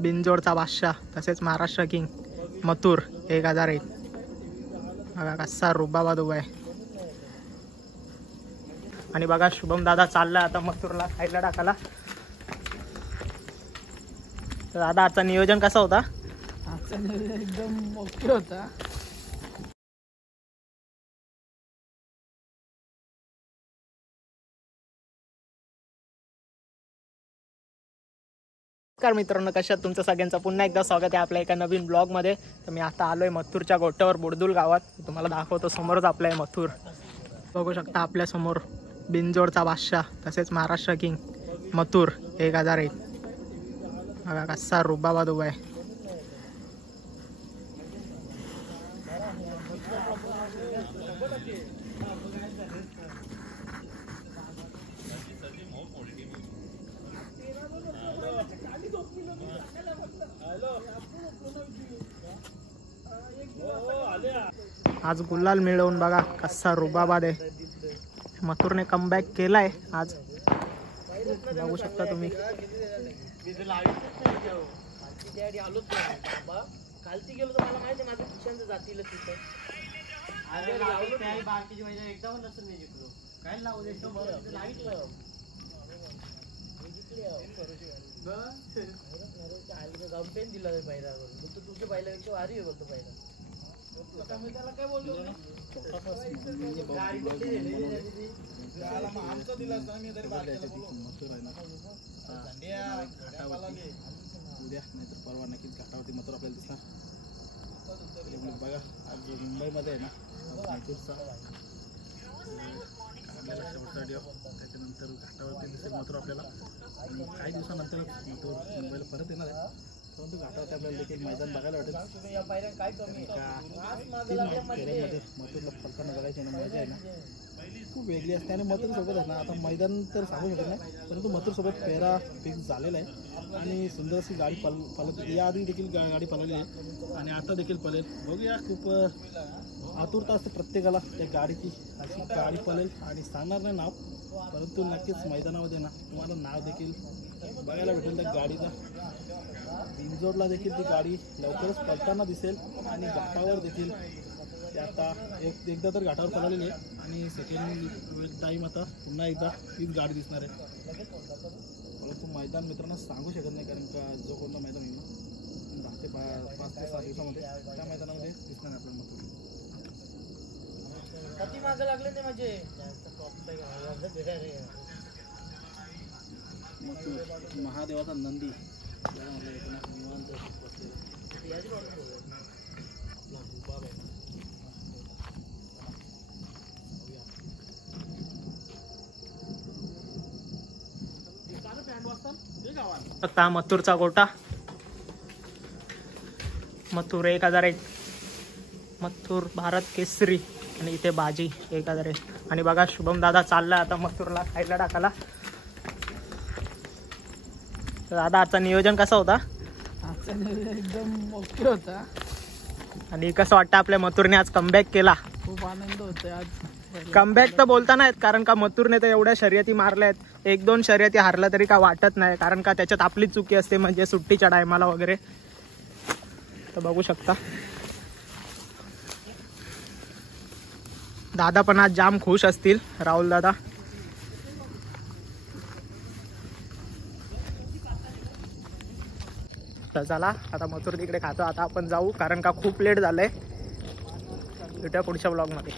बिनजोडचा बादशाह तसेच महाराष्ट्र किंग मथुर 1001 बघा कसा रुबाबाद उभा आहे. आणि बघा शुभम दादा चालला आता मथुरला खायला टाकायला. तर दादा आजचा नियोजन कसा होता? आजचा नियोजन एकदम ओके होता. नमस्कार मित्रांनो, कशात तुमचं सगळ्यांचं पुन्हा एकदा स्वागत आहे आपल्या एका नवीन ब्लॉगमध्ये. तर मी आता आलोय मथुरच्या गोट्यावर बुडदुल गावात. तुम्हाला दाखवतो समोरच आपलं आहे मथुर. बघू शकता आपल्या समोर बिनजोडचा बादशाह तसेच महाराष्ट्र किंग मथुर 1001 बघा कसा रुबाबाद उभा आहे. आज गुलाल मिळवून बघा कसा रुबाबाद आहे. मथुरने कमबॅक केलाय आज, बघू शकता तुम्ही. उद्या नाहीतर परवा नक्कीच घाटावरती मथुर आपल्याला दिसणार. बघा आज मुंबईमध्ये आहे ना मथुरचा त्याच्यानंतर घाटावरती दिसेल मथुर आपल्याला. आणि काही दिवसानंतरच मथुर मुंबईला परत येणार आहे. परंतु घाटावरती आपल्याला देखील मैदान बघायला वाटेल. मथुरला फलताना बघायची ना मजा आहे ना खूप वेगळी असते. आणि मथुरसोबत आहे ना आता मैदान तर सांगू शकत नाही, परंतु मथुरसोबत पेहरा फिक्स झालेला आहे. आणि सुंदर अशी गाडी पलत याआधी देखील गाडी पळाली आहे आणि आता देखील पळेल. बघूया, खूप आतुरता असते प्रत्येकाला त्या गाडीची. अशी गाडी पळेल आणि सांगणार नाही नाव, परंतु नक्कीच मैदानामध्ये ना तुम्हाला नाव देखील बघायला भेटेल त्या गाडीचा. बिनजोडला देखील ती गाडी लवकरच पळताना दिसेल आणि घाटावर देखील ते आता एकदा तर घाटावर पळालेली आहे आणि सेकंड टाईम आता पुन्हा एकदा तीच गाडी दिसणार आहे. परंतु मैदान मित्रांनो सांगू शकत नाही, कारण का जो कोणता मैदान येईल ना 5 ते 7 दिवसामध्ये त्या मैदानामध्ये दिसणार आहे आपल्याला मथुर. किती मागे लागले ते म्हणजे मथुर महादेवाचा नंदी निवांत आता मथुरचा गोटा मथुर 1001 मथुर भारत केसरी आणि इथे बाजी 1001. आणि बघा शुभम दादा चालला आता मथुरला खायला टाकायला. तर दादा आजचा नियोजन कसा होता? आजचा नियोजन एकदम ओके होता. आणि कसं वाटतं आपल्या मथुरने आज कमबॅक केला? खूप आनंद होतोय आज. कमबॅक तर बोलता नाहीत, कारण का मथुरने तर एवढ्या शर्यती मारल्या आहेत. 1-2 शर्यती हारला तरी का वाटत नाही, कारण का त्याच्यात आपली चुकी असते, म्हणजे सुट्टीच्या टायमाला वगैरे. तर बघू शकता दादा पण आज जाम खुश असतील, राहुल दादा. तर चला आता मथुर तिकडे खातो, आता आपण जाऊ, कारण का खूप लेट झालंय. भेटूया पुढच्या ब्लॉगमध्ये.